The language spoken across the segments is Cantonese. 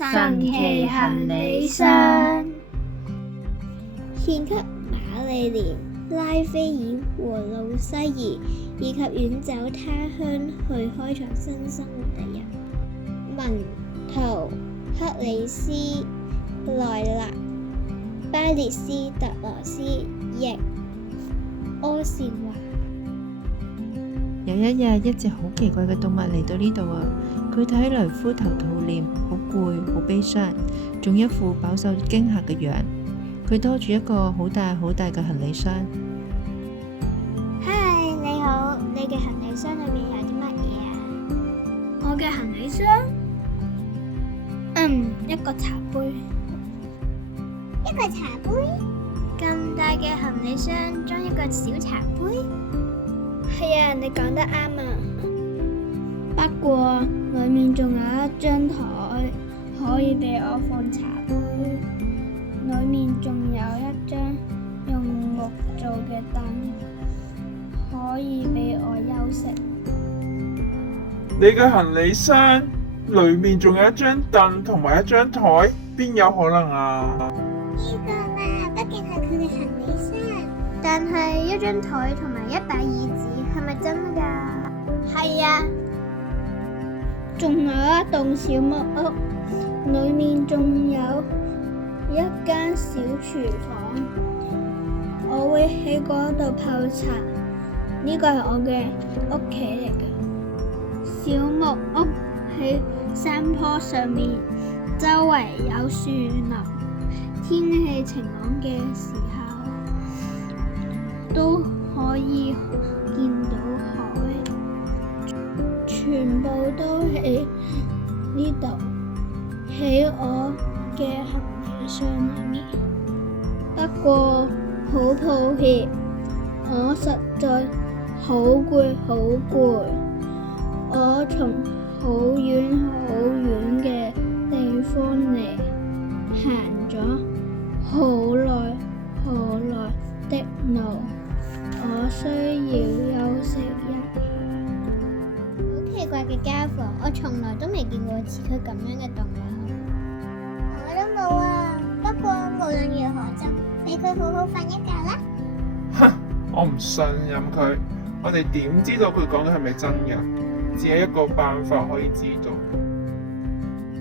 神奇行李箱獻給瑪麗蓮、拉斐爾和路西兒，以及遠走他鄉去開創新生活的人。文圖克里斯萊納巴列斯特羅斯，譯柯倩華。有一日，一隻好奇怪嘅動物嚟到呢度啊！佢睇嚟灰頭土臉，好攰，好悲傷，仲一副飽受驚嚇嘅樣。佢拖住一個好大好大嘅行李箱。嗨，你好，你嘅行李箱裏面有啲乜嘢啊？我嘅行李箱？一個茶杯。一個茶杯？咁大嘅行李箱裝一個小茶杯？係啊，你講得啱啊。不過裏面仲有一張台，可以俾我放茶杯。裏面仲有一張用木做嘅凳，可以俾我休息。你嘅行李箱裏面仲有一張凳同埋一張台，邊有可能啊？呢個嘛，畢竟係佢嘅行李箱。但係一張台同埋一把椅子係咪真㗎？係啊，仲有一棟小木屋，裏面仲有一間小廚房，我會喺嗰度泡茶。呢個係我嘅屋企嚟嘅。小木屋喺山坡上面，周圍有樹林。天氣晴朗嘅時候，都可以見到海。全部都喺呢度，喺我嘅行李箱裏面。不過好抱歉，我實在好攰好攰。我從好遠好遠嘅地方嚟，行咗好耐好耐的路，我需要休息一下。好奇怪嘅家伙，我從來都未見過似佢咁樣嘅動物。我都冇啊，不過無論如何就俾佢好好瞓一覺啦。哼，我唔信任佢，我哋點知道佢講嘅係咪真嘅？只係一個辦法可以知道。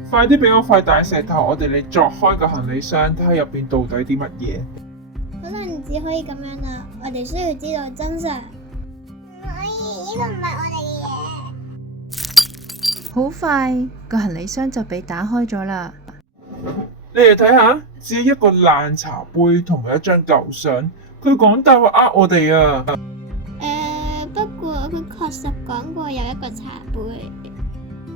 快啲俾我塊大石頭，我哋嚟鑿開個行李箱，睇下入邊到底啲乜嘢。可能只可以咁樣啦，我哋需要知道真相。唔可以，呢個唔係我哋嘅嘢。好快，個行李箱就被打開咗啦。你哋睇下，只係一個爛茶杯同埋一張舊相，佢講大話呃我哋啊！不過佢確實講過有一個茶杯。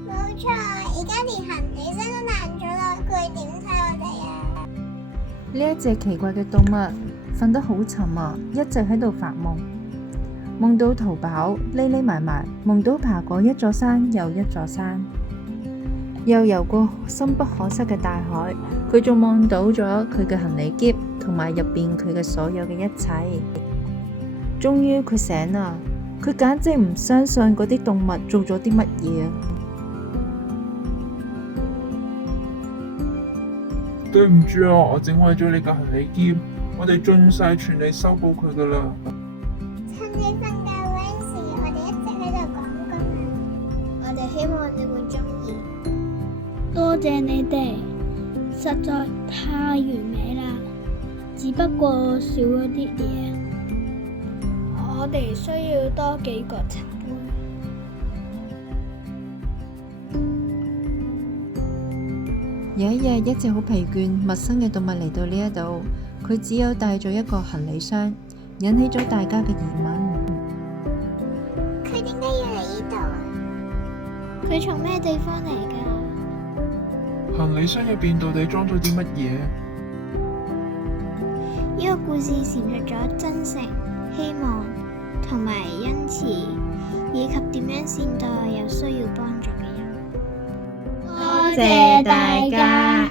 冇錯，而家連行李箱都爛咗啦，佢點睇我哋啊？呢一隻奇怪嘅動物瞓得好沉啊，一直喺度發夢，夢到逃跑，匿埋埋，夢到爬過一座山又一座山，又游過深不可測嘅大海。佢仲望到咗佢嘅行李篋同埋入邊佢嘅所有嘅一切。終於佢醒啦，佢簡直唔相信嗰啲動物做咗啲乜嘢啊！對唔住啊，我整壞咗你嘅行李篋，我哋盡晒全力修補佢噶啦。趁你瞓覺嗰陣時，我哋一直喺度講㗎嘛。我哋希望你會鍾意。多謝你哋，實在太完美啦！只不過少咗啲嘢，我哋需要多幾個茶杯。有一日，一隻好疲倦、陌生嘅動物嚟到呢一度，佢只有帶咗一個行李箱，引起咗大家嘅疑問。佢點解要嚟呢度啊？佢從咩地方嚟㗎？行李箱入邊到底裝咗啲乜嘢？呢個故事闡述咗真誠、希望同埋恩慈，以及點樣善待有需要幫助嘅人。多謝大家。